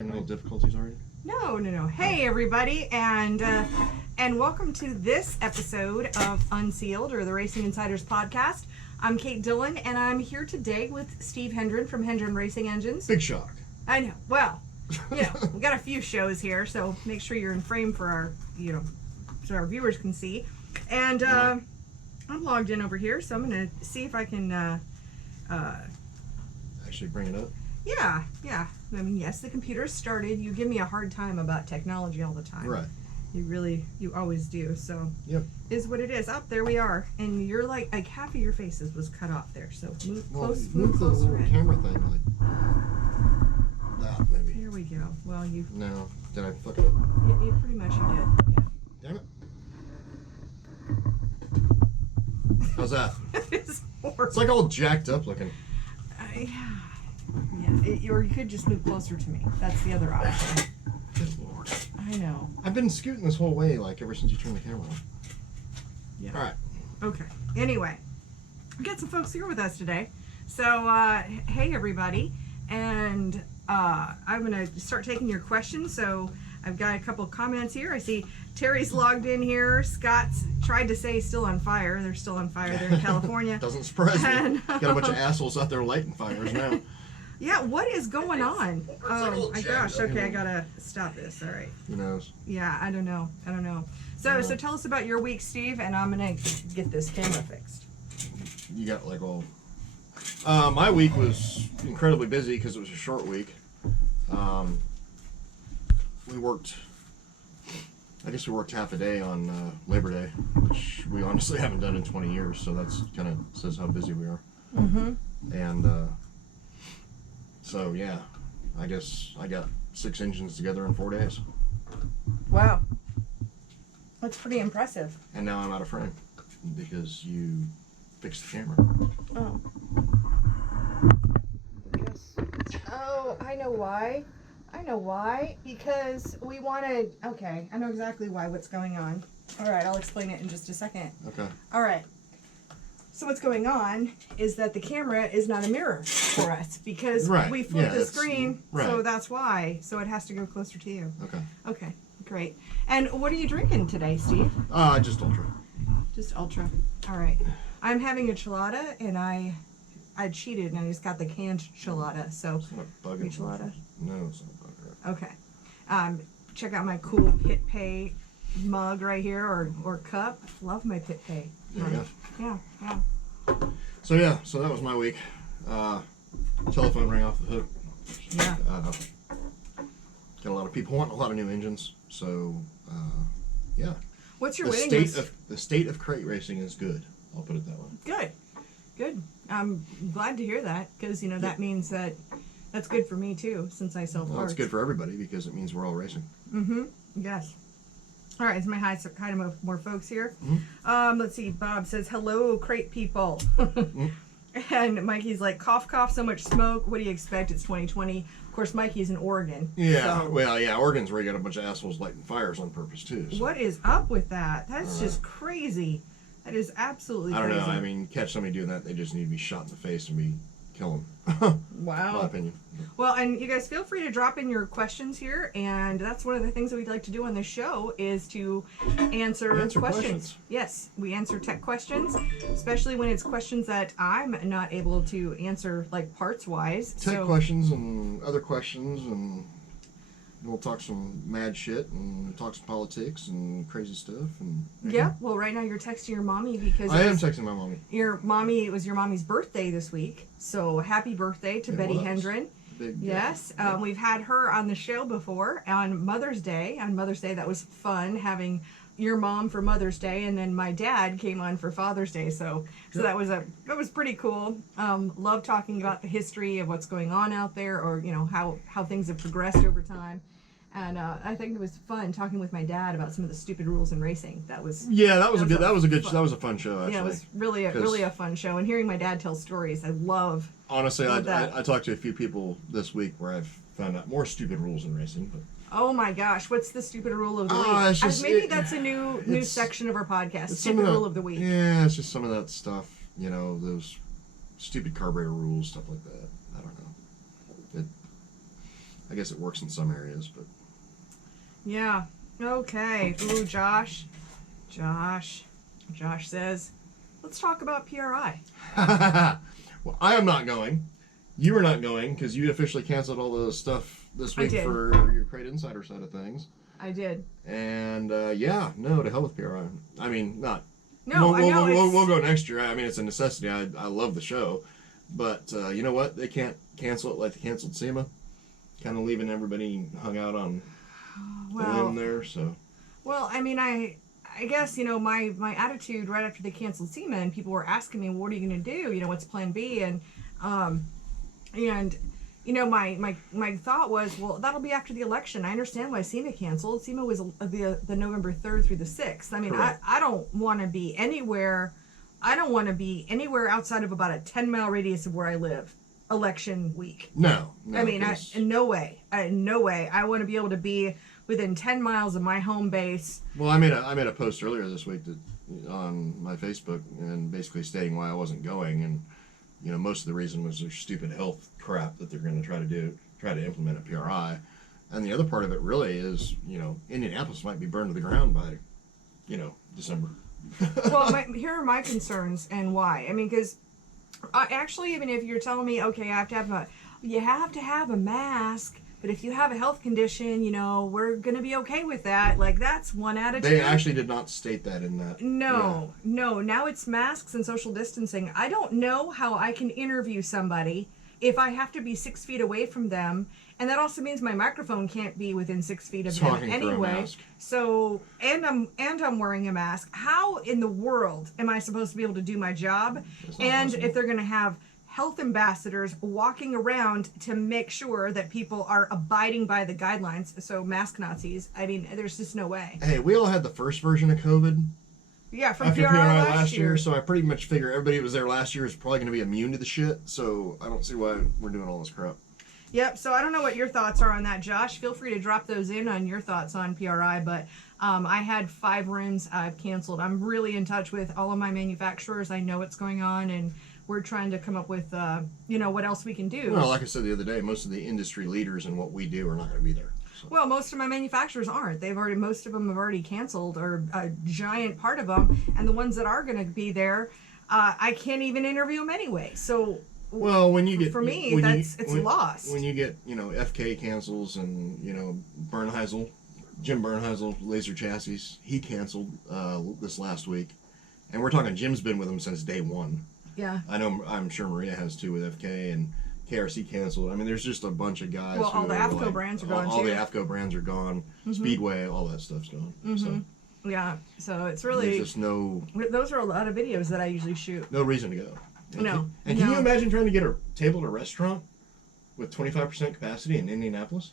Technical difficulties already? No. Hey, everybody, and welcome to this episode of Unsealed, or the Racing Insiders podcast. I'm Kate Dillon, and I'm here today with Steve Hendren from Hendren Racing Engines. Big shock. I know. Well, we got a few shows here, so make sure you're in frame for our, so our viewers can see. And I'm logged in over here, so I'm going to see if I can Actually bring it up? Yeah. I mean, yes, the computer started. You give me a hard time about technology all the time. Right. You always do. So, Yep. Is what it is. Up there we are, and you're like half of your faces was cut off there. So move Move the closer. little camera thing like that, maybe. Here we go. Well, No, did I fuck it up? you pretty much you did. Damn it. How's that? Yeah. It's horrible. It's like all jacked up looking. Or you could just move closer to me. That's the other option. Good lord. I know. I've been scooting this whole way, like, ever since you turned the camera on. Yeah. Alright. Okay. Anyway, we got some folks here with us today. So, hey everybody, and I'm gonna start taking your questions. So I've got a couple of comments here. I see Terry's logged in here. Scott's tried to say still on fire. They're still on fire there in California. Doesn't surprise me. Got a bunch of assholes out there lighting fires now. Yeah, what is going on? Oh my gosh. up. Okay, I gotta stop this. All right. Who knows? Yeah, I don't know. So tell us about your week, Steve, and I'm gonna get this camera fixed. You got like all... my week was incredibly busy because it was a short week. We worked half a day on Labor Day, which we honestly haven't done in 20 years, so that's kind of says how busy we are. Mm-hmm. And so yeah, I guess I got 6 engines together in 4 days. Wow. That's pretty impressive. And now I'm out of frame because you fixed the camera. Oh. Yes. Oh, I know why. Because we wanted... Okay, I know exactly why, what's going on. All right, I'll explain it in just a second. Okay. All right. So what's going on is that the camera is not a mirror for us because we flip the screen, so that's why. So it has to go closer to you. Okay. Okay, great. And what are you drinking today, Steve? Just Ultra. Just Ultra. All right. I'm having a chelada, and I cheated, and I just got the canned chelada. So, It's not bugging. chelada? No, it's not bugging. Okay. Check out my cool Pit Pay mug right here, or cup. Love my Pit Pay. Yeah. Yeah. So that was my week. Telephone rang off the hook. Yeah. Got a lot of people wanting a lot of new engines. So yeah. What's your waiting list? The state of crate racing is good. I'll put it that way. Good. I'm glad to hear that because that means that's good for me too, since I sell parts. Well, it's good for everybody because it means we're all racing. Mm-hmm. Yes. All right, it's my hi to more folks here. Mm-hmm. Let's see. Bob says, hello, crate people. And Mikey's like, cough, cough, so much smoke. What do you expect? It's 2020. Of course, Mikey's in Oregon. Yeah, so. well, yeah, Oregon's where you got a bunch of assholes lighting fires on purpose, too. So. What is up with that? That's just crazy. That is absolutely crazy. I don't know. I mean, catch somebody doing that, they just need to be shot in the face and kill them. Wow. My opinion. Well, and you guys feel free to drop in your questions here, and that's one of the things that we'd like to do on this show is to answer questions. Yes, we answer tech questions, especially when it's questions that I'm not able to answer, like parts-wise. Tech questions and other questions, and we'll talk some mad shit and talk some politics and crazy stuff. And yeah, well, right now you're texting your mommy because I am texting my mommy. It was your mommy's birthday this week, so happy birthday to Betty Hendren. Yes, we've had her on the show before on Mother's Day. On Mother's Day, that was fun having your mom for Mother's Day, and then my dad came on for Father's Day. So that was pretty cool. Love talking about the history of what's going on out there, or how things have progressed over time. And I think it was fun talking with my dad about some of the stupid rules in racing. That was a fun show. Actually, yeah, it was really a fun show. And hearing my dad tell stories, I love. Honestly, I talked to a few people this week where I've found out more stupid rules in racing. But oh my gosh, what's the stupid rule of the week? Maybe that's a new section of our podcast. Stupid rule of the week. Yeah, it's just some of that stuff. Those stupid carburetor rules, stuff like that. I don't know. I guess it works in some areas, but. Yeah. Okay. Ooh, Josh says, let's talk about PRI. Well, I am not going. You are not going because you officially canceled all the stuff this week for your Crate Insider side of things. I did. And yeah, no, to hell with PRI. I mean, not. No, we'll go next year. I mean, it's a necessity. I love the show, but you know what? They can't cancel it like they canceled SEMA, kind of leaving everybody hung out on the limb there. So. Well, I mean, I guess, you know, my attitude right after they canceled SEMA and people were asking me, well, what are you going to do? You know, what's plan B? And you know, my thought was, well, that'll be after the election. I understand why SEMA canceled. SEMA was the November 3rd through the 6th. I mean, I don't want to be anywhere. I don't want to be anywhere outside of about a 10-mile radius of where I live election week. No. I mean, no way. I want to be able to be within 10 miles of my home base. Well, I made a post earlier this week on my Facebook and basically stating why I wasn't going, and you know, most of the reason was their stupid health crap that they're going to try to implement at PRI, and the other part of it really is, you know, Indianapolis might be burned to the ground by, you know, December. Well, here are my concerns and why. I mean, because actually, even if you're telling me, okay, you have to have a mask. But if you have a health condition, you know, we're going to be okay with that. Like, that's one attitude. They actually did not state that in that. No. Now it's masks and social distancing. I don't know how I can interview somebody if I have to be 6 feet away from them. And that also means my microphone can't be within 6 feet of them anyway. So, and I'm wearing a mask. How in the world am I supposed to be able to do my job? And possible. If they're going to have health ambassadors walking around to make sure that people are abiding by the guidelines, so mask Nazis, I mean, there's just no way. Hey, we all had the first version of COVID. Yeah, from after PRI last year. So I pretty much figure everybody who was there last year is probably going to be immune to the shit, so I don't see why we're doing all this crap. Yep, so I don't know what your thoughts are on that, Josh. Feel free to drop those in on your thoughts on PRI, but I had 5 rooms I've canceled. I'm really in touch with all of my manufacturers. I know what's going on, and we're trying to come up with, you know, what else we can do. Well, like I said the other day, most of the industry leaders in what we do are not going to be there. So. Well, most of my manufacturers aren't. Most of them have already canceled, or a giant part of them. And the ones that are going to be there, I can't even interview them anyway. So, well, when you get, for me, it's lost. When you get, you know, FK cancels and, you know, Jim Bernheisel, Laser Chassis, he canceled this last week. And we're talking, Jim's been with them since day one. Yeah. I'm sure Maria has too with FK, and KRC canceled. I mean, there's just a bunch of guys. Well, all the AFCO brands are gone too. All the AFCO brands are gone. Mm-hmm. Speedway, all that stuff's gone. Mm-hmm. So, yeah. So it's really. There's just no. Those are a lot of videos that I usually shoot. No reason to go. And can you imagine trying to get a table at a restaurant with 25% capacity in Indianapolis?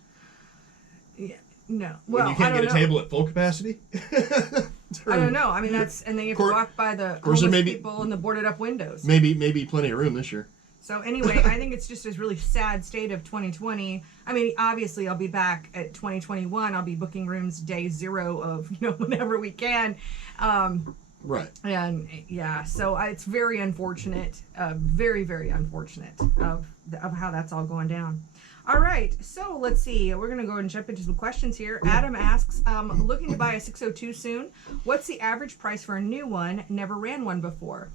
Yeah. No. Well, when you can't get a table at full capacity? I don't know. I mean, and then you have to walk by the homeless people and the boarded up windows. Maybe plenty of room this year. So anyway, I think it's just a really sad state of 2020. I mean, obviously I'll be back at 2021. I'll be booking rooms day 0 of, you know, whenever we can. Right. And yeah, so it's very unfortunate, very, very unfortunate of how that's all going down. All right, so let's see. We're going to go and jump into some questions here. Adam asks, looking to buy a 602 soon. What's the average price for a new one? Never ran one before.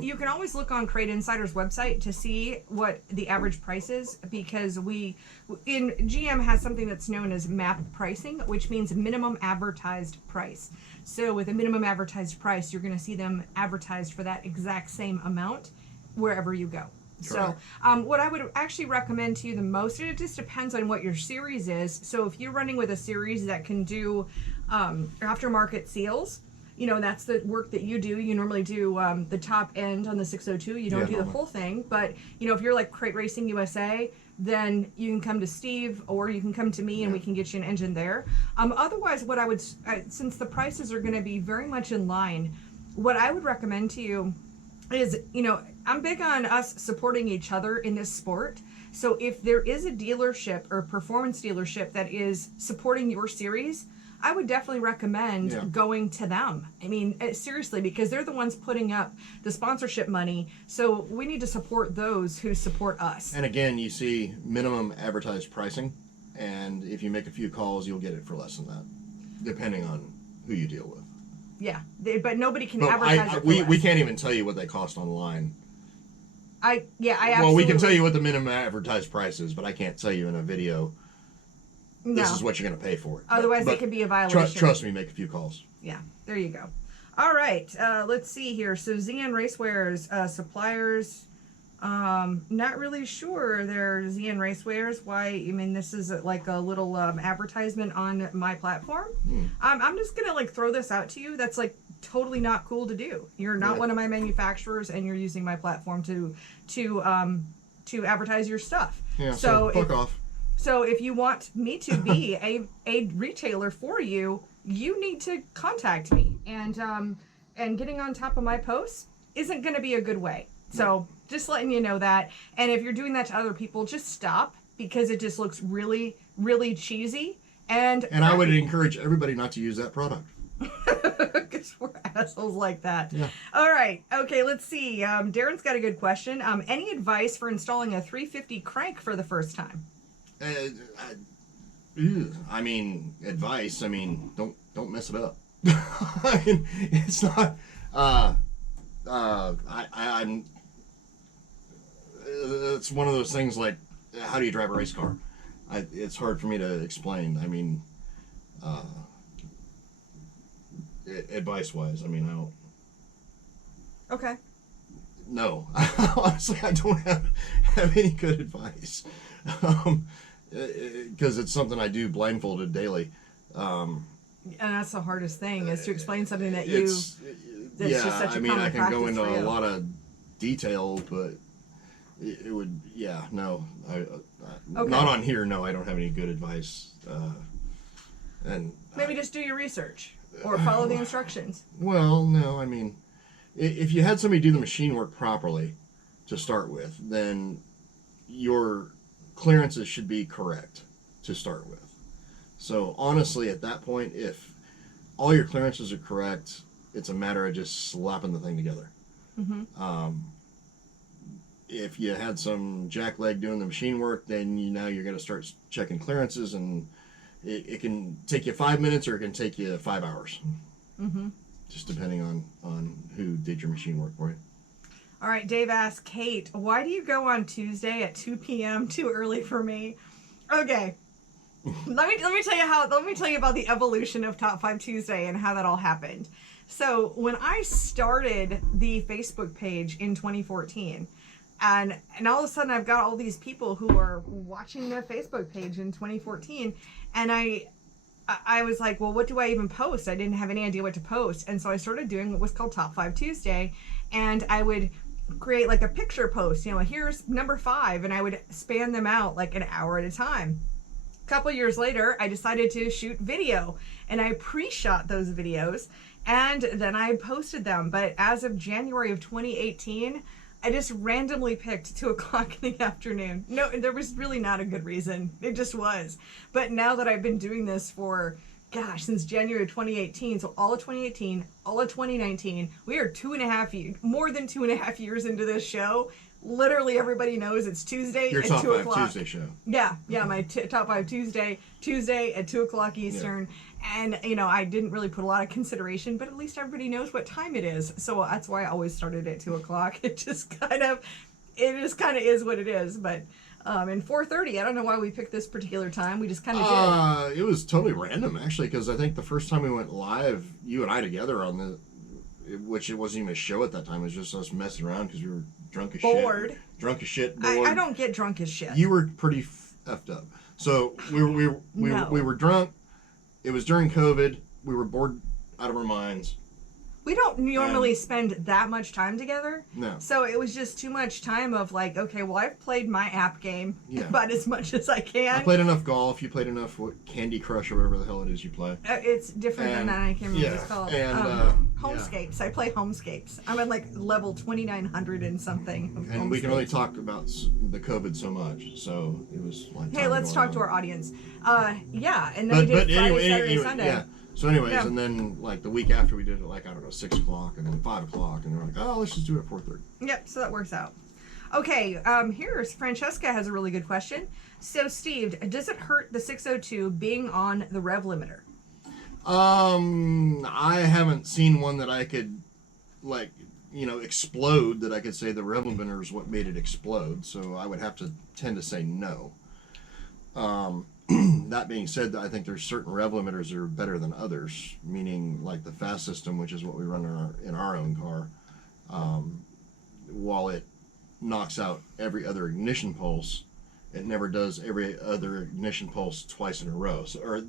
You can always look on Crate Insider's website to see what the average price is, because GM has something that's known as MAP pricing, which means minimum advertised price. So with a minimum advertised price, you're going to see them advertised for that exact same amount wherever you go. Correct. So what I would actually recommend to you the most, and it just depends on what your series is. So if you're running with a series that can do aftermarket seals, you know, that's the work that you do. You normally do the top end on the 602. You don't do the whole thing. But, you know, if you're like Crate Racing USA, then you can come to Steve, or you can come to me and we can get you an engine there. Otherwise, what I would, since the prices are going to be very much in line, what I would recommend to you is, you know, I'm big on us supporting each other in this sport. So if there is a dealership or performance dealership that is supporting your series, I would definitely recommend going to them. I mean, seriously, because they're the ones putting up the sponsorship money. So we need to support those who support us. And again, you see minimum advertised pricing. and if you make a few calls, you'll get it for less than that, depending on who you deal with. Yeah, but nobody can But advertise it for we less. we can't even tell you what they cost online. I absolutely. Well, we can tell you what the minimum advertised price is, but I can't tell you in a video. No. This is what you're going to pay for it. Otherwise, it could be a violation. Trust me, make a few calls. Yeah, there you go. All right, let's see here. So ZN Racewares suppliers, not really sure they're ZN Racewares. Why? I mean, this is like a little advertisement on my platform. I'm just gonna like throw this out to you. That's like totally not cool to do. You're not one of my manufacturers, and you're using my platform to advertise your stuff. Yeah. So fuck off. So if you want me to be a retailer for you, you need to contact me. And getting on top of my posts isn't going to be a good way. So just letting you know that. And if you're doing that to other people, just stop, because it just looks really, really cheesy. And I would encourage everybody not to use that product. Because we're assholes like that. Yeah. All right. Okay, let's see. Darren's got a good question. Any advice for installing a 350 crank for the first time? I mean, advice. I mean, don't mess it up. I mean, it's not. I'm. It's one of those things like, how do you drive a race car? It's hard for me to explain. I mean, advice-wise, I mean, I don't. Okay. No, honestly, I don't have any good advice. Because it's something I do blindfolded daily. And that's the hardest thing, is to explain something that that's just such a common I can go practice into for a you. lot of detail, but it would, no. Okay. Not on here, no, I don't have any good advice. And maybe just do your research or follow the instructions. Well, no, I mean, if you had somebody do the machine work properly to start with, then your clearances should be correct to start with. So honestly, at that point, if all your clearances are correct, it's a matter of just slapping the thing together. Mm-hmm. If you had some jackleg doing the machine work, then you're going to start checking clearances, and it can take you 5 minutes or it can take you 5 hours. Mm-hmm. Just depending on who did your machine work for you. All right, Dave asks, Kate, why do you go on Tuesday at 2 p.m. too early for me? Okay. Let me tell you about the evolution of Top 5 Tuesday and how that all happened. So when I started the Facebook page in 2014, and all of a sudden I've got all these people who are watching the Facebook page in 2014, and I was like, well, what do I even post? I didn't have any idea what to post. And so I started doing what was called Top 5 Tuesday, and I would create like a picture post, here's number 5, and I would span them out like an hour at a time. A couple years later, I decided to shoot video, and I pre-shot those videos, and then I posted them. But as of January of 2018, I just randomly picked 2 o'clock in the afternoon. No, there was really not a good reason. It just was. But now that I've been doing this for, since January of 2018, so all of 2018, all of 2019, we are more than 2.5 years into this show. Literally everybody knows it's Tuesday Your at Top 2 5 o'clock. Tuesday show. Yeah, my Top 5 Tuesday at 2 o'clock Eastern. Yeah. And, I didn't really put a lot of consideration, but at least everybody knows what time it is. So that's why I always started at 2 o'clock. It just kind of is what it is. But in 4:30, I don't know why we picked this particular time. We just kind of did. It was totally random, actually, because I think the first time we went live, you and I together on which it wasn't even a show at that time. It was just us messing around because we were drunk as shit. Bored. I don't get drunk as shit. You were pretty effed up. So we were drunk. It was during COVID. We were bored out of our minds. We don't normally spend that much time together. No. So it was just too much time of like, okay, well, I've played my app game about as much as I can. I played enough golf. You played enough Candy Crush or whatever the hell it is you play. It's different than that. I can't remember what it's called. Homescapes. I play Homescapes. I'm at like level 2,900 and something. And we can only talk about the COVID so much. So it was like. Hey, let's talk to our audience. And then we did Friday, Saturday, Sunday. Yeah. So anyways, and then like the week after we did it like, 6 o'clock and then 5 o'clock, and they're like, oh, let's just do it at 4:30. Yep, so that works out. Okay, here's Francesca has a really good question. So, Steve, does it hurt the 602 being on the rev limiter? I haven't seen one that I could, explode, that I could say the rev limiter is what made it explode, so I would have to tend to say no. That being said, I think there's certain rev limiters that are better than others, meaning like the fast system, which is what we run in our own car. While it knocks out every other ignition pulse, it never does every other ignition pulse twice in a row. Or it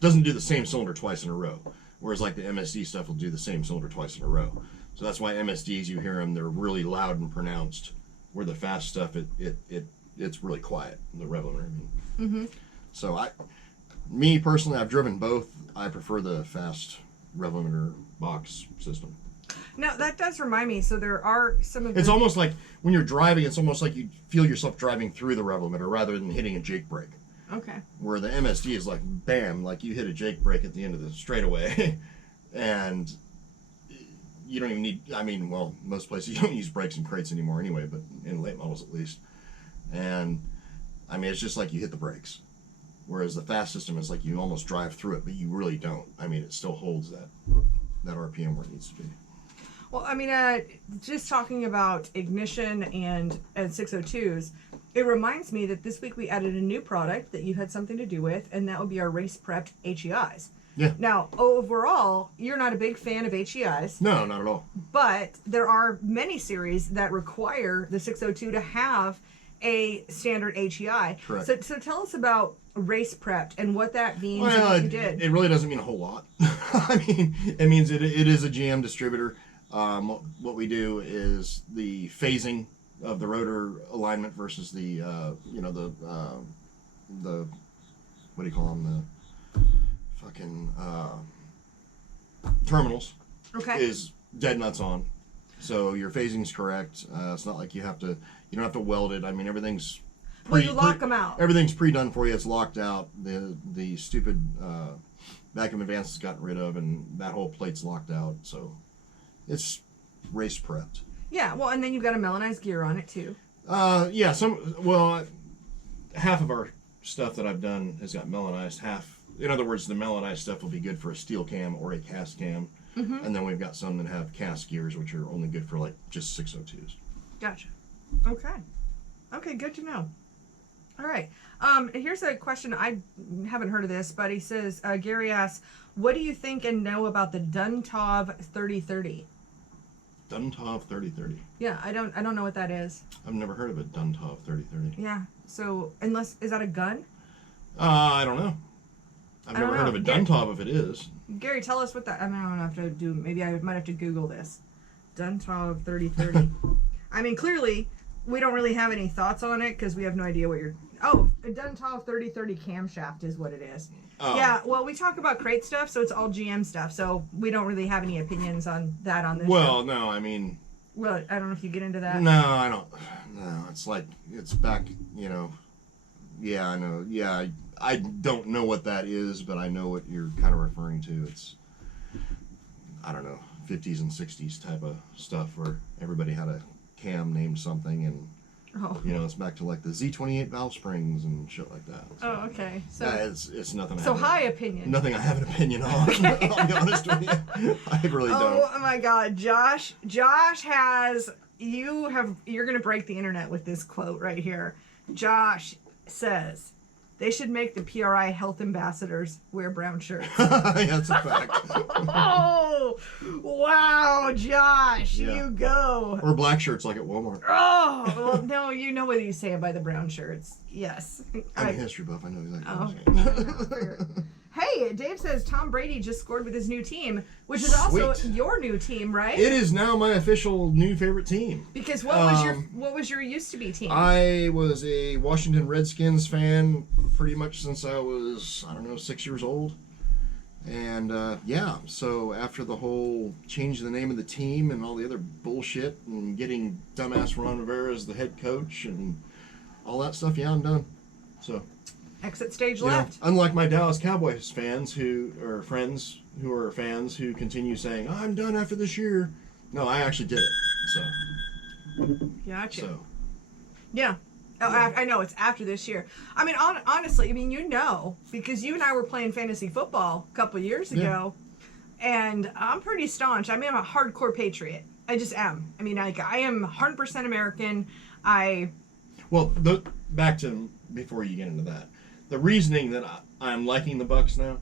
doesn't do the same cylinder twice in a row. Whereas like the MSD stuff will do the same cylinder twice in a row. So that's why MSDs, you hear them, they're really loud and pronounced. Where the fast stuff, it's really quiet, the rev limiter, I mean. Mm-hmm. So me personally, I've driven both. I prefer the fast rev limiter box system. Now, that does remind me, so there are some of the... It's almost like, when you're driving, it's almost like you feel yourself driving through the rev limiter rather than hitting a Jake brake. Okay. Where the MSD is like, bam, like you hit a Jake brake at the end of the straightaway. And you don't even need, most places you don't use brakes in crates anymore anyway, but in late models at least. And, it's just like you hit the brakes. Whereas the fast system is like you almost drive through it, but you really don't. It still holds that RPM where it needs to be. Well, just talking about ignition and 602s, it reminds me that this week we added a new product that you had something to do with, and that would be our race prepped HEIs. Yeah. Now, overall, you're not a big fan of HEIs. No, not at all. But there are many series that require the 602 to have a standard HEI. Correct. So tell us about race prepped and what that means and Well, what you did. it really doesn't mean a whole lot. It means it is a GM distributor. What we do is the phasing of the rotor alignment versus the what do you call them, the fucking terminals. Okay. Is dead nuts on. So your phasing's correct. It's not like you don't have to weld it. Everything's you lock them out. Everything's pre-done for you. It's locked out. The stupid vacuum advance is gotten rid of, and that whole plate's locked out. So it's race prepped. Yeah, well, and then you've got a melanized gear on it too. Yeah, half of our stuff that I've done has got melanized. Half, in other words, the melanized stuff will be good for a steel cam or a cast cam. Mm-hmm. And then we've got some that have cast gears, which are only good for like just 602s. Gotcha. Okay, good to know. All right. Here's a question. I haven't heard of this, but he says, Gary asks, what do you think and know about the Duntov 3030? Duntov 3030. Yeah, I don't know what that is. I've never heard of a Duntov 3030. Yeah. So is that a gun? I don't know. I've never heard of a Duntov if it is. Gary, tell us what that. I don't have to do. Maybe I might have to Google this. Duntov 3030. Clearly, we don't really have any thoughts on it because we have no idea what you're. Oh, a Duntov 3030 camshaft is what it is. Oh. Yeah, well, we talk about crate stuff, so it's all GM stuff, so we don't really have any opinions on that on this show. Well, no, Well, I don't know if you get into that. No, I don't. No, it's like, it's back, Yeah, I know. Yeah, I don't know what that is, but I know what you're kind of referring to. It's, I don't know, 50s and 60s type of stuff where everybody had a cam named something, and it's back to like the Z28 valve springs and shit like that. So, oh, okay. So it's nothing. Opinion. Nothing I have an opinion on. Okay. I'll be honest with you. I really don't. Oh my God, Josh has. You're gonna break the internet with this quote right here. Josh says they should make the PRI health ambassadors wear brown shirts. That's a fact. Oh, wow, Josh, you go. Or black shirts like at Walmart. Oh, well, no, you know whether you say it by the brown shirts. Yes. I'm a history buff. I know exactly what I'm saying. Hey, Dave says Tom Brady just scored with his new team, which is also your new team, right? It is now my official new favorite team. Because what was your used to be team? I was a Washington Redskins fan pretty much since I was 6 years old, and so after the whole change the name of the team and all the other bullshit and getting dumbass Ron Rivera as the head coach and all that stuff, I'm done. So. Exit stage left. Unlike my Dallas Cowboys fans who are fans who continue saying, I'm done after this year. No, I actually did it. So. Gotcha. So. Yeah. Oh, I know it's after this year. I mean, honestly, I mean, because you and I were playing fantasy football a couple years ago, and I'm pretty staunch. I mean, I'm a hardcore patriot. I just am. I mean, I am 100% American. Well, back to before you get into that, the reasoning that I'm liking the Bucs now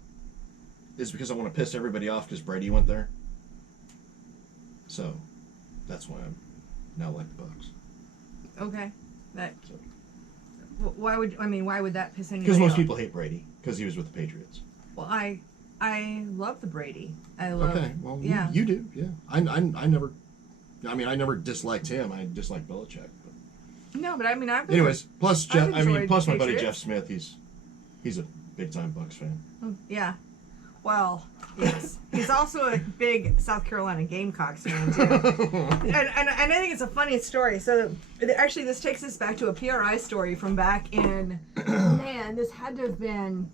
is because I want to piss everybody off because Brady went there. So that's why I'm now like the Bucs. Okay. Why would that piss anybody off? Because most people hate Brady because he was with the Patriots. Well, I love the Brady. Okay, well, you do, yeah. I never disliked him. I disliked Belichick. But. No, but I mean, Anyways, plus my buddy Patriots. Jeff Smith, he's a big time Bucs fan. Yeah. Well, yes. He's also a big South Carolina Gamecocks fan, too. and I think it's a funny story. So, actually, this takes us back to a PRI story from back in... man, this had to have been...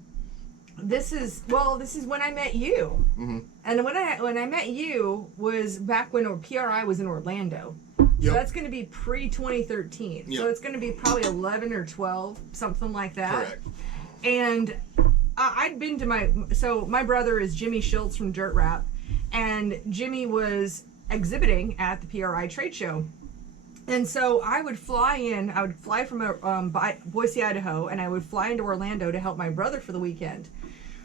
This is when I met you. Mm-hmm. And when I met you was back when PRI was in Orlando. Yep. So that's going to be pre-2013. Yep. So it's going to be probably 11 or 12, something like that. Correct. And... I'd been to my brother is Jimmy Schultz from Dirt Rap, and Jimmy was exhibiting at the PRI trade show. And so I would fly from Boise, Idaho, and I would fly into Orlando to help my brother for the weekend.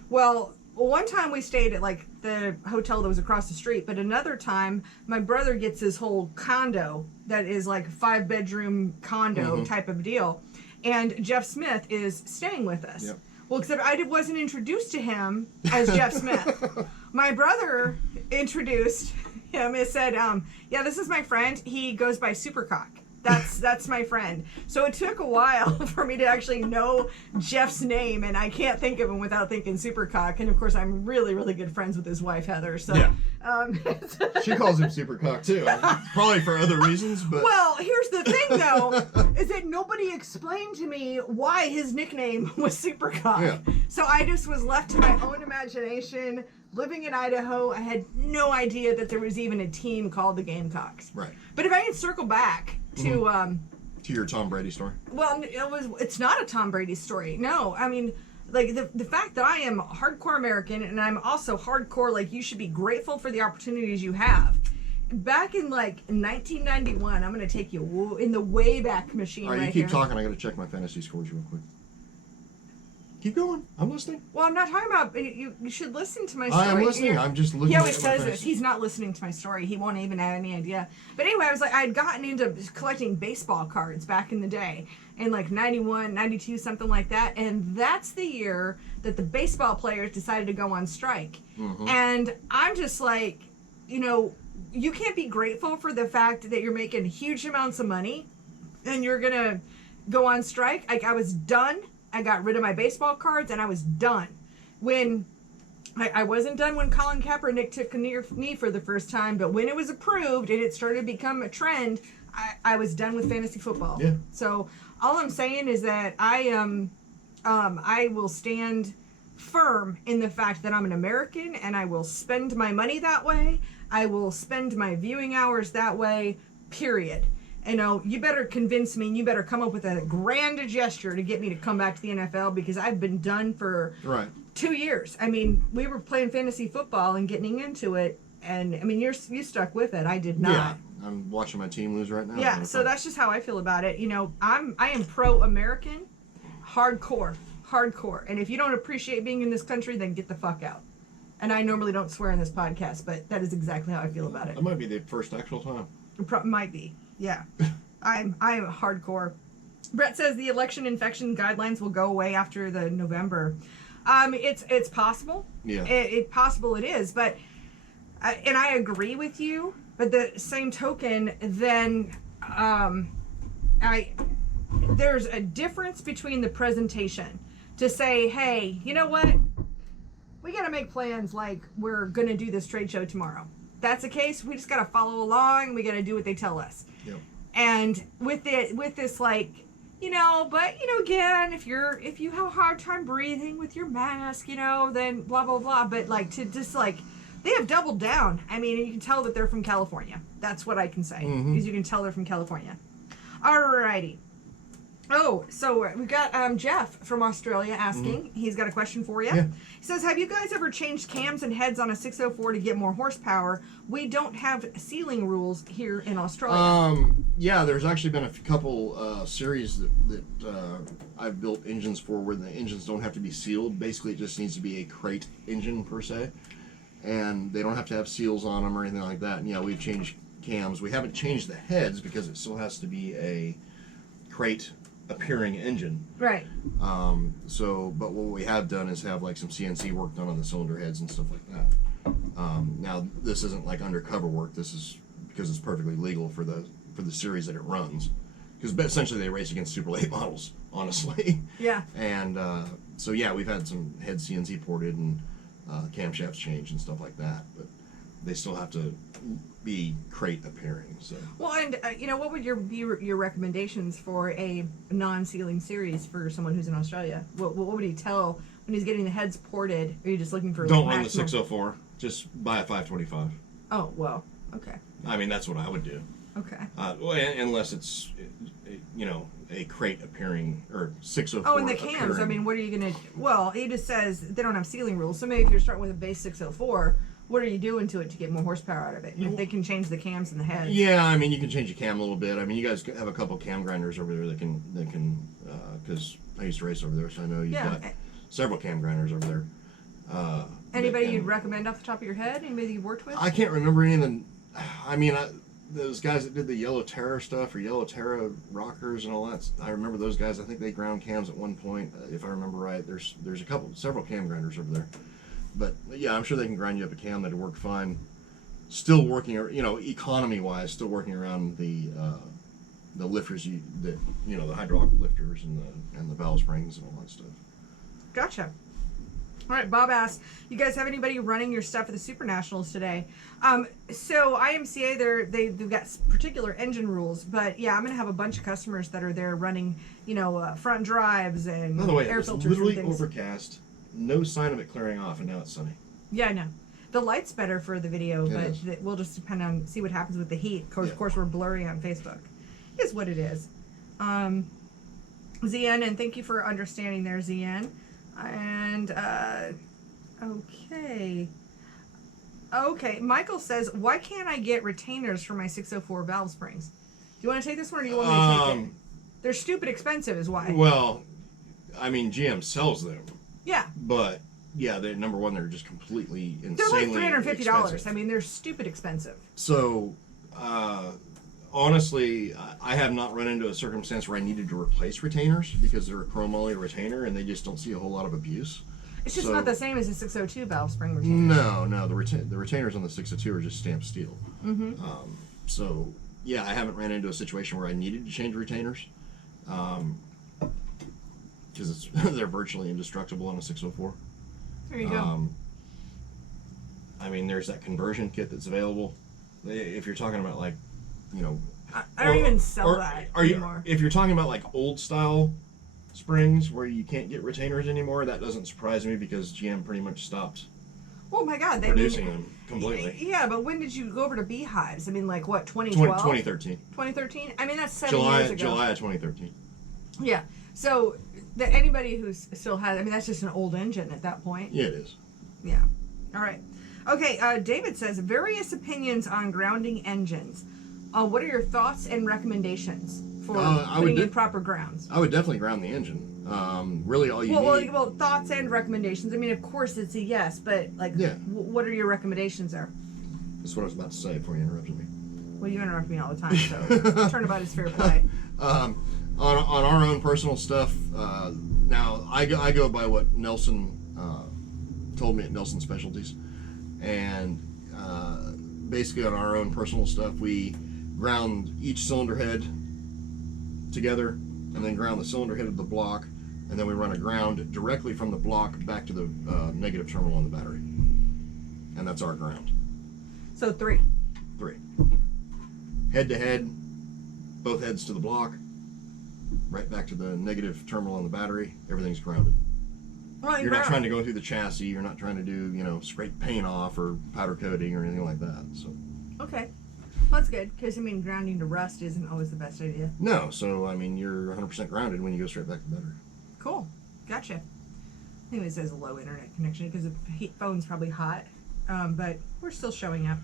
Well, one time we stayed at like the hotel that was across the street, but another time my brother gets this whole condo that is like a 5-bedroom condo type of deal, and Jeff Smith is staying with us. Yep. Well, except I wasn't introduced to him as Jeff Smith. My brother introduced him and said, yeah, this is my friend. He goes by Supercock. That's my friend. So it took a while for me to actually know Jeff's name, and I can't think of him without thinking Supercock. And of course, I'm really, really good friends with his wife, Heather. So yeah. She calls him Supercock too, probably for other reasons. But well, here's the thing, though, is that nobody explained to me why his nickname was Supercock. Yeah. So I just was left to my own imagination. Living in Idaho, I had no idea that there was even a team called the Gamecocks. Right. But if I can circle back to your Tom Brady story. Well, it's not a Tom Brady story. No, I mean, like the fact that I am hardcore American and I'm also hardcore, like, you should be grateful for the opportunities you have. Back in like 1991, I'm going to take you in the way back machine. All right, you keep talking. I got to check my fantasy scores real quick. Keep going. I'm listening. Well, I'm not talking about... You should listen to my story. I am listening. I'm just looking at He always says this. He's not listening to my story. He won't even have any idea. But anyway, I had gotten into collecting baseball cards back in the day. In like 91, 92, something like that. And that's the year that the baseball players decided to go on strike. Mm-hmm. And I'm just like, you can't be grateful for the fact that you're making huge amounts of money and you're going to go on strike. Like, I was done. I got rid of my baseball cards, and I was done. When I wasn't done when Colin Kaepernick took a knee for the first time, but when it was approved and it started to become a trend, I was done with fantasy football. Yeah. So all I'm saying is that I will stand firm in the fact that I'm an American, and I will spend my money that way. I will spend my viewing hours that way, period. You better convince me, and you better come up with a grand gesture to get me to come back to the NFL, because I've been done for 2 years. I mean, we were playing fantasy football and getting into it, and I mean, you stuck with it. I did not. Yeah, I'm watching my team lose right now. Yeah, so that's just how I feel about it. I am pro-American, hardcore, and if you don't appreciate being in this country, then get the fuck out. And I normally don't swear in this podcast, but that is exactly how I feel about it. That might be the first actual time. It might be. Yeah, I'm hardcore. Brett says the election infection guidelines will go away after the November. It's possible. Yeah. It possible it is, but and I agree with you. But the same token, then there's a difference between the presentation to say, hey, you know what? We got to make plans like we're going to do this trade show tomorrow. That's the case. We just got to follow along. We got to do what they tell us. Yep. And with this, like, but again, if you have a hard time breathing with your mask, then blah blah blah. But like, to just like, they have doubled down. I mean, you can tell that they're from California. That's what I can say, because you can tell they're from California. Alrighty. Oh, so we got Jeff from Australia asking. Mm-hmm. He's got a question for you. Yeah. He says, have you guys ever changed cams and heads on a 604 to get more horsepower? We don't have sealing rules here in Australia. Yeah, there's actually been a couple series that I've built engines for where the engines don't have to be sealed. Basically, it just needs to be a crate engine per se. And they don't have to have seals on them or anything like that. And yeah, we've changed cams. We haven't changed the heads because it still has to be a crate appearing engine. Right. But what we have done is have like some CNC work done on the cylinder heads and stuff like that. Now this isn't like undercover work. This is because it's perfectly legal for the series that it runs. Because essentially they race against Super Late models, honestly. Yeah. And so yeah, we've had some head CNC ported and camshafts changed and stuff like that, but they still have to be crate appearing. So well, and what would be your recommendations for a non-sealing series for someone who's in Australia? What would he tell when he's getting the heads ported? Are you just looking for don't run the 604, just buy a 525? Oh well, okay. I mean, that's what I would do. Okay. Well, unless it's a crate appearing or 604. Oh, and the cams. Appearing. I mean, what are you gonna? Well, he just says they don't have sealing rules. So maybe if you're starting with a base 604, what are you doing to it to get more horsepower out of it? If they can change the cams and the heads. Yeah, I mean, you can change the cam a little bit. I mean, you guys have a couple cam grinders over there that can because I used to race over there, so I know you've got several cam grinders over there. Anybody you'd recommend off the top of your head? Anybody you've worked with? I can't remember any of them. I mean, those guys that did the Yellow Terra stuff or Yellow Terra rockers and all that. I remember those guys. I think they ground cams at one point, if I remember right. There's several cam grinders over there. But yeah, I'm sure they can grind you up a cam that'd work fine. Still working, economy-wise, still working around the lifters, the hydraulic lifters and the valve springs and all that stuff. Gotcha. All right, Bob asks, you guys have anybody running your stuff at the Super Nationals today? So IMCA, they've got particular engine rules, but yeah, I'm gonna have a bunch of customers that are there running, front drives and by the way, air filters. It's literally and things. Overcast, no sign of it clearing off, and now it's sunny. Yeah, I know. The light's better for the video, but we'll just depend on see what happens with the heat. Of course, we're blurry on Facebook. It is what it is. ZN, and thank you for understanding there, ZN. And okay. Michael says, why can't I get retainers for my 604 valve springs? Do you want to take this one, or do you want me to take it? They're stupid expensive, is why. Well, I mean, GM sells them. Yeah. But yeah, number one, they're just completely insanely. They're like $350. expensive. I mean, they're stupid expensive. So, honestly, I have not run into a circumstance where I needed to replace retainers because they're a chromoly retainer and they just don't see a whole lot of abuse. It's just not the same as a 602 valve spring retainer. No, the retainers on the 602 are just stamped steel. Mm-hmm. So, yeah, I haven't ran into a situation where I needed to change retainers because they're virtually indestructible on a 604. There you go. I mean, there's that conversion kit that's available. If you're talking about like, I don't even sell that anymore. If you're talking about like old style springs where you can't get retainers anymore, that doesn't surprise me because GM pretty much stopped. Oh my God, producing them completely. Yeah, but when did you go over to beehives? I mean, like what, 2012? 2013. 2013? I mean, that's 7 years ago. July of 2013. Yeah. So anybody who's still has, I mean, that's just an old engine at that point. Yeah, it is. Yeah. All right. Okay. David says various opinions on grounding engines. What are your thoughts and recommendations for putting in proper grounds? I would definitely ground the engine. Really, all you need. Well, thoughts and recommendations. I mean, of course, it's a yes, but like, what are your recommendations there? That's what I was about to say before you interrupted me. Well, you interrupt me all the time, so turnabout is fair play. On our own personal stuff, now I go by what Nelson told me at Nelson Specialties, and basically on our own personal stuff, we ground each cylinder head together, and then ground the cylinder head of the block, and then we run a ground directly from the block back to the negative terminal on the battery, and that's our ground. So three. Head to head, both heads to the block, right back to the negative terminal on the battery. Everything's grounded. Well, you're not trying to go through the chassis. You're not trying to do, scrape paint off or powder coating or anything like that. So. Okay. Well, that's good, because, I mean, grounding to rust isn't always the best idea. No, so, I mean, you're 100% grounded when you go straight back to battery. Cool. Gotcha. I think it says a low internet connection because the phone's probably hot, but we're still showing up.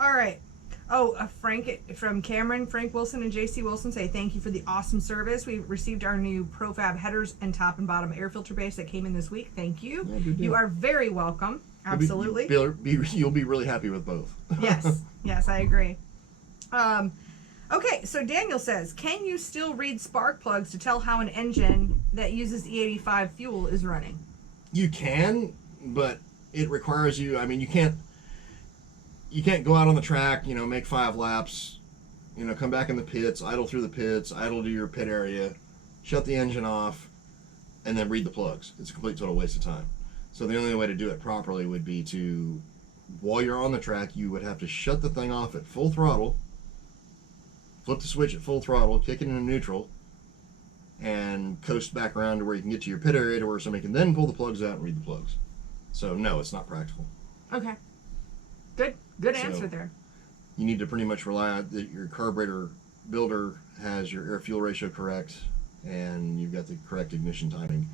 All right. Oh, Frank from Cameron, Frank Wilson and JC Wilson say thank you for the awesome service. We received our new ProFab headers and top and bottom air filter base that came in this week. Thank you. Yeah, good deal. You are very welcome. Absolutely. You'll be really happy with both. Yes, I agree. Okay, so Daniel says, can you still read spark plugs to tell how an engine that uses E85 fuel is running? You can, but it requires you. I mean, you can't go out on the track, make 5 laps, come back in the pits, idle through the pits, idle to your pit area, shut the engine off, and then read the plugs. It's a complete total waste of time. So the only way to do it properly would be to, while you're on the track, you would have to shut the thing off at full throttle, flip the switch at full throttle, kick it into neutral, and coast back around to where you can get to your pit area to where somebody can then pull the plugs out and read the plugs. So no, it's not practical. Okay. Good answer there. You need to pretty much rely on that your carburetor builder has your air-fuel ratio correct, and you've got the correct ignition timing.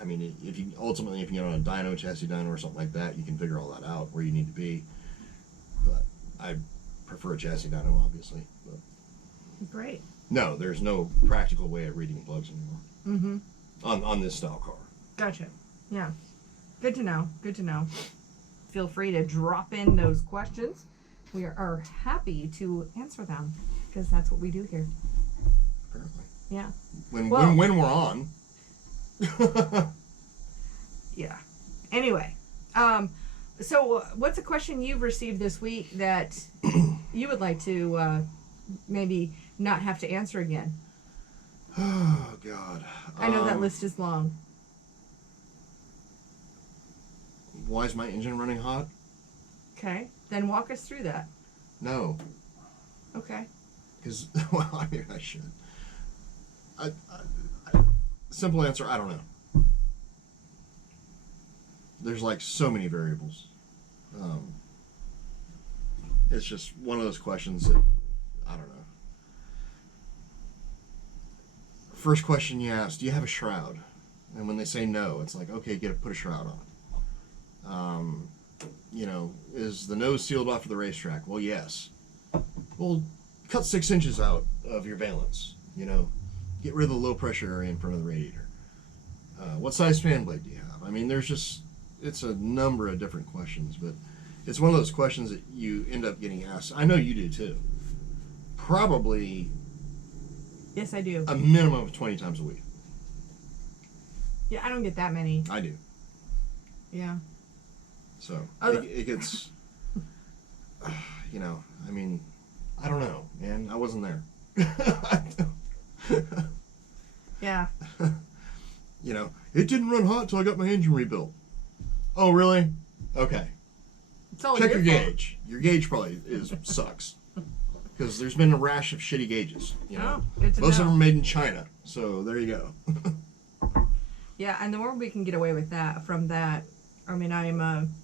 I mean, if you get on a dyno, chassis dyno, or something like that, you can figure all that out where you need to be. But I prefer a chassis dyno, obviously. But great. No, there's no practical way of reading plugs anymore. On this style car. Gotcha. Yeah. Good to know. Feel free to drop in those questions. We are happy to answer them because that's what we do here. Apparently. Yeah. When we're on. Yeah. Anyway, so what's a question you've received this week that you would like to maybe not have to answer again? Oh, God. I know that list is long. Why is my engine running hot? Okay. Then walk us through that. No. Okay. Because, well, I mean, I should. Simple answer, I don't know. There's like so many variables. It's just one of those questions that, I don't know. First question you ask, do you have a shroud? And when they say no, it's like, okay, put a shroud on. Is the nose sealed off of the racetrack? Well, yes. Well, cut 6 inches out of your valance. Get rid of the low pressure area in front of the radiator. What size fan blade do you have? I mean, it's a number of different questions, but it's one of those questions that you end up getting asked. I know you do too. Probably. Yes, I do. A minimum of 20 times a week. Yeah, I don't get that many. I do. Yeah. So it gets, I mean, I don't know, man. I wasn't there. Yeah. It didn't run hot till I got my engine rebuilt. Oh, really? Okay. Check your gauge. Your gauge probably sucks. Because there's been a rash of shitty gauges. Oh, good to know. Most of them are made in China. So there you go. Yeah, and the more we can get away with that, I mean, I'm,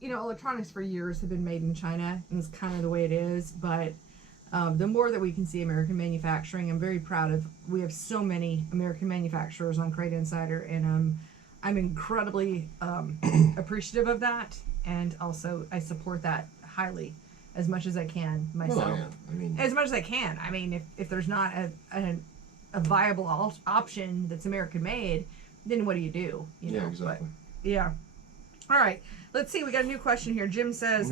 electronics for years have been made in China, and it's kind of the way it is, but the more that we can see American manufacturing, I'm very proud of. We have so many American manufacturers on Crate Insider, and I'm incredibly appreciative of that, and also I support that highly as much as I can myself. Well, yeah. I mean, as much as I can. I mean, if there's not a viable option that's American made, then what do you do? Yeah, exactly. But, yeah. All right. Let's see. We got a new question here. Jim says,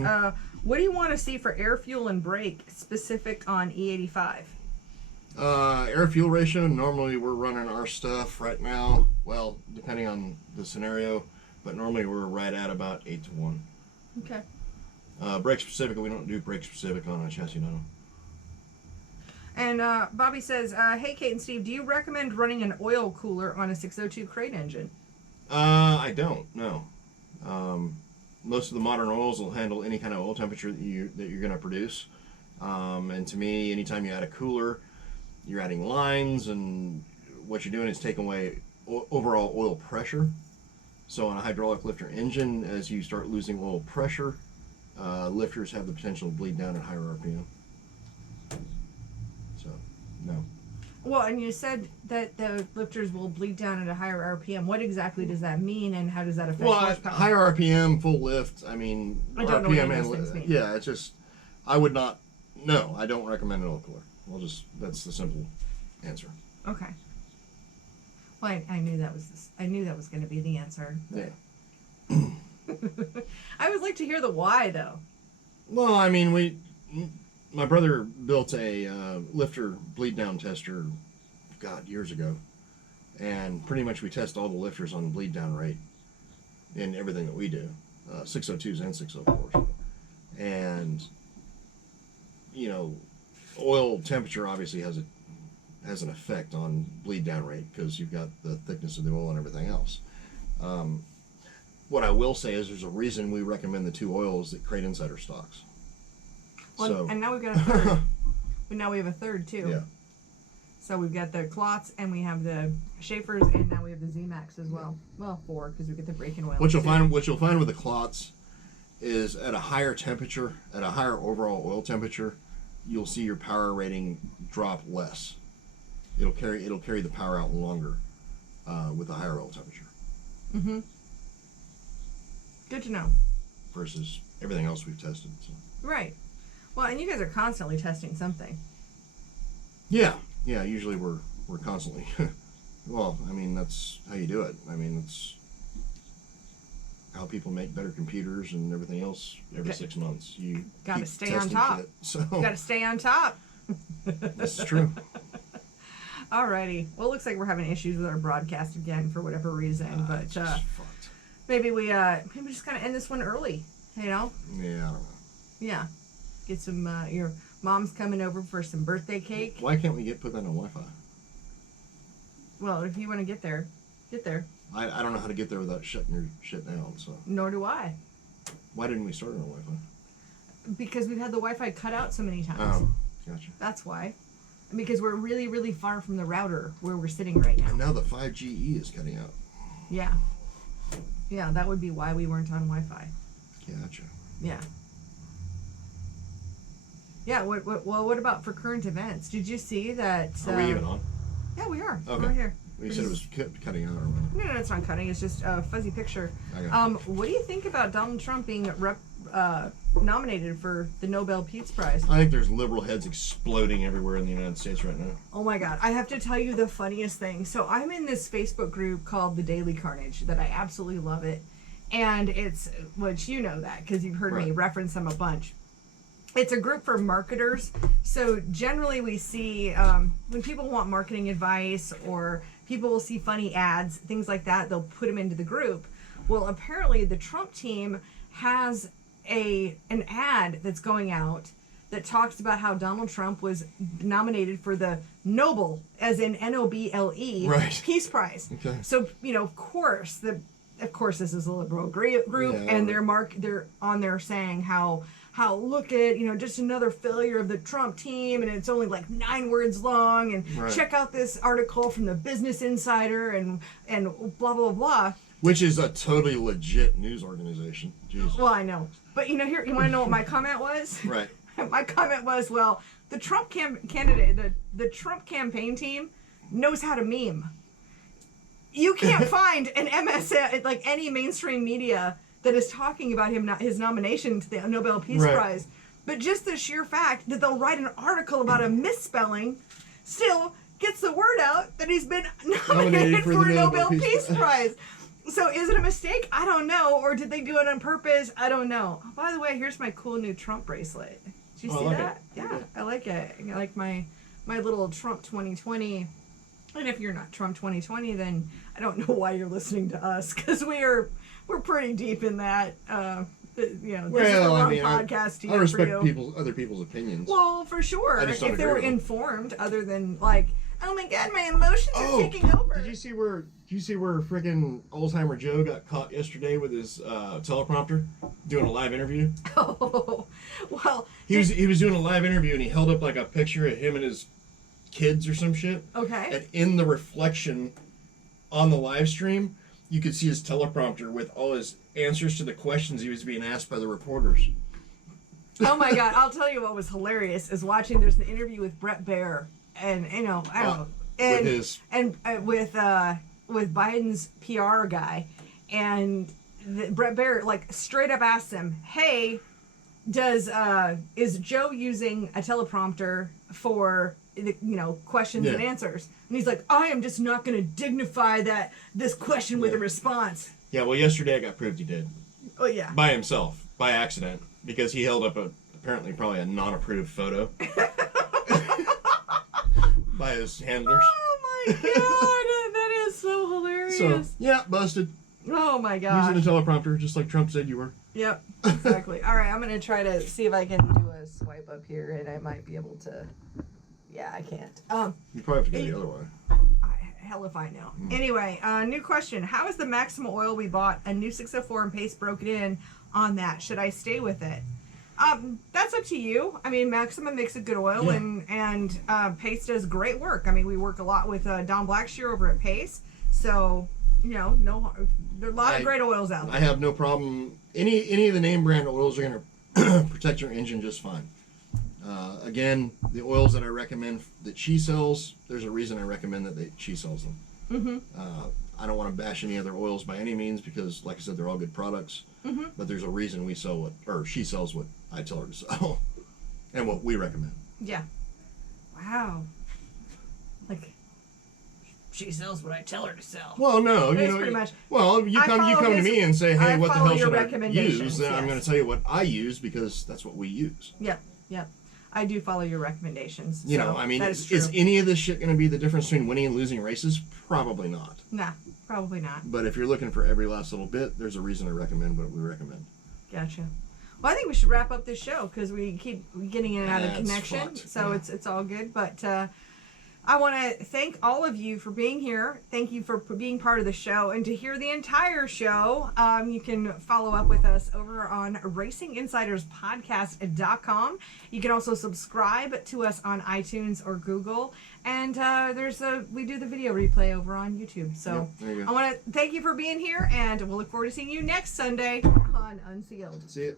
what do you want to see for air, fuel, and brake specific on E85? Air fuel ratio, normally we're running our stuff right now, well, depending on the scenario, but normally we're right at about 8 to 1. Okay. Brake specific, we don't do brake specific on a chassis no. And Bobby says, hey, Kate and Steve, do you recommend running an oil cooler on a 602 Crate engine? I don't, no. Most of the modern oils will handle any kind of oil temperature that you're going to produce. And to me, anytime you add a cooler, you're adding lines, and what you're doing is taking away overall oil pressure. So on a hydraulic lifter engine, as you start losing oil pressure, Lifters have the potential to bleed down at higher RPM. So, no. Well, and you said that the lifters will bleed down at a higher RPM. What exactly does that mean, and how does that affect horsepower? Higher RPM, full lift. I mean, I don't know what any of those things mean. Yeah, it's just, I would not. No, I don't recommend an oil cooler. That's the simple answer. Okay. Well, I knew that was going to be the answer. Yeah. I would like to hear the why, though. Well, I mean, my brother built a lifter bleed down tester, years ago, and pretty much we test all the lifters on the bleed down rate in everything that we do, 602s and 604s, and oil temperature obviously has an effect on bleed down rate because you've got the thickness of the oil and everything else. What I will say is there's a reason we recommend the two oils that CrateInsider stocks. Well, and now we've got a third. Now we have a third too. Yeah. So we've got the Klotz and we have the Schaefer's and now we have the Z-Max as well. Well, 4 because we get the break-in oil. What you'll find with the Klotz is at a higher temperature, at a higher overall oil temperature, you'll see your power rating drop less. It'll carry the power out longer with a higher oil temperature. Mm-hmm. Good to know. Versus everything else we've tested. So. Right. Well, and you guys are constantly testing something. Yeah. Usually we're constantly. Well, I mean that's how you do it. I mean it's how people make better computers and everything else. Every 6 months, you got to stay on top. Got to stay on top. This is true. Alrighty. Well, it looks like we're having issues with our broadcast again for whatever reason, but maybe we just kind of end this one early. Yeah, I don't know. Yeah. Get some, your mom's coming over for some birthday cake. Why can't we put that on Wi-Fi? Well, if you want to get there, get there. I don't know how to get there without shutting your shit down, so. Nor do I. Why didn't we start on Wi-Fi? Because we've had the Wi-Fi cut out so many times. Oh, gotcha. That's why. Because we're really, really far from the router where we're sitting right now. And now the 5GE is cutting out. Yeah. Yeah, that would be why we weren't on Wi-Fi. Gotcha. Yeah. Yeah, what about for current events? Did you see that... Are we even on? Yeah, we are. Okay. We're here. You said it was cutting out or what? No, it's not cutting. It's just a fuzzy picture. Okay. What do you think about Donald Trump being nominated for the Nobel Peace Prize? I think there's liberal heads exploding everywhere in the United States right now. Oh my God. I have to tell you the funniest thing. So I'm in this Facebook group called The Daily Carnage that I absolutely love it. And it's, which you know that because you've heard me reference them a bunch. It's a group for marketers. So generally we see when people want marketing advice or people will see funny ads, things like that, they'll put them into the group. Well, apparently the Trump team has an ad that's going out that talks about how Donald Trump was nominated for the Nobel, as in Noble, Peace Prize. Okay. So, of course this is a liberal group, and they're on there saying how look at, just another failure of the Trump team, and it's only like 9 words long, and check out this article from the Business Insider, and blah, blah, blah. Which is a totally legit news organization. Jeez. Well, I know. But, here, you want to know what my comment was? Right. My comment was, well, the Trump candidate, the Trump campaign team knows how to meme. You can't find an MSN, like any mainstream media that is talking about his nomination to the Nobel Peace Prize. But just the sheer fact that they'll write an article about a misspelling still gets the word out that he's been nominated for a Nobel Peace Prize. So is it a mistake? I don't know. Or did they do it on purpose? I don't know. Oh, by the way, here's my cool new Trump bracelet. Did you see that? Yeah, I like it. I like my little Trump 2020. And if you're not Trump 2020, then I don't know why you're listening to us, because we're pretty deep in that. This is the wrong podcast to I respect other people's opinions. Well, for sure. I just don't if they were informed, other than like, oh my God, my emotions are taking over. Did you see where freaking Alzheimer Joe got caught yesterday with his teleprompter doing a live interview? Oh, well. He was doing a live interview and he held up like a picture of him and his kids or some shit. Okay. And in the reflection on the live stream, you could see his teleprompter with all his answers to the questions he was being asked by the reporters. Oh my God! I'll tell you what was hilarious is watching. There's an interview with Brett Baer, and I don't know, with Biden's PR guy, and Brett Baer like straight up asked him, "Hey, is Joe using a teleprompter for questions and answers?" And he's like, "I am just not going to dignify this question with a response." Yeah, well, yesterday I got proved he did. Oh yeah. By himself, by accident, because he held up apparently probably a non-approved photo by his handlers. Oh my God, that is so hilarious. So yeah, busted. Oh my God. Using a teleprompter, just like Trump said you were. Yep, exactly. All right, I'm going to try to see if I can do a swipe up here, and I might be able to. Yeah, I can't. You probably have to go the other way. Hell if I know. Anyway, new question. How is the Maxima oil we bought? A new 604 and paste broken in on that. Should I stay with it? That's up to you. I mean, Maxima makes a good oil, and Paste does great work. I mean, we work a lot with Don Blackshear over at Paste, so there are a lot of great oils out there. I have no problem. Any of the name brand oils are going to protect your engine just fine. Again, the oils that I recommend that she sells, there's a reason I recommend that she sells them. Mm-hmm. I don't want to bash any other oils by any means because, like I said, they're all good products. Mm-hmm. But there's a reason she sells what I tell her to sell, and what we recommend. Yeah. Wow. Like, she sells what I tell her to sell. Well, no, pretty much. Well, you come to me and say, hey, what the hell should I use? Then yes. I'm going to tell you what I use because that's what we use. Yep. I do follow your recommendations. I mean, is any of this shit going to be the difference between winning and losing races? Probably not. Nah, probably not. But if you're looking for every last little bit, there's a reason to recommend what we recommend. Gotcha. Well, I think we should wrap up this show because we keep getting in and out of connection. So it's all good. But I want to thank all of you for being here. Thank you for being part of the show. And to hear the entire show, you can follow up with us over on RacingInsidersPodcast.com. You can also subscribe to us on iTunes or Google. And we do the video replay over on YouTube. So I want to thank you for being here, and we'll look forward to seeing you next Sunday on Unsealed. See you.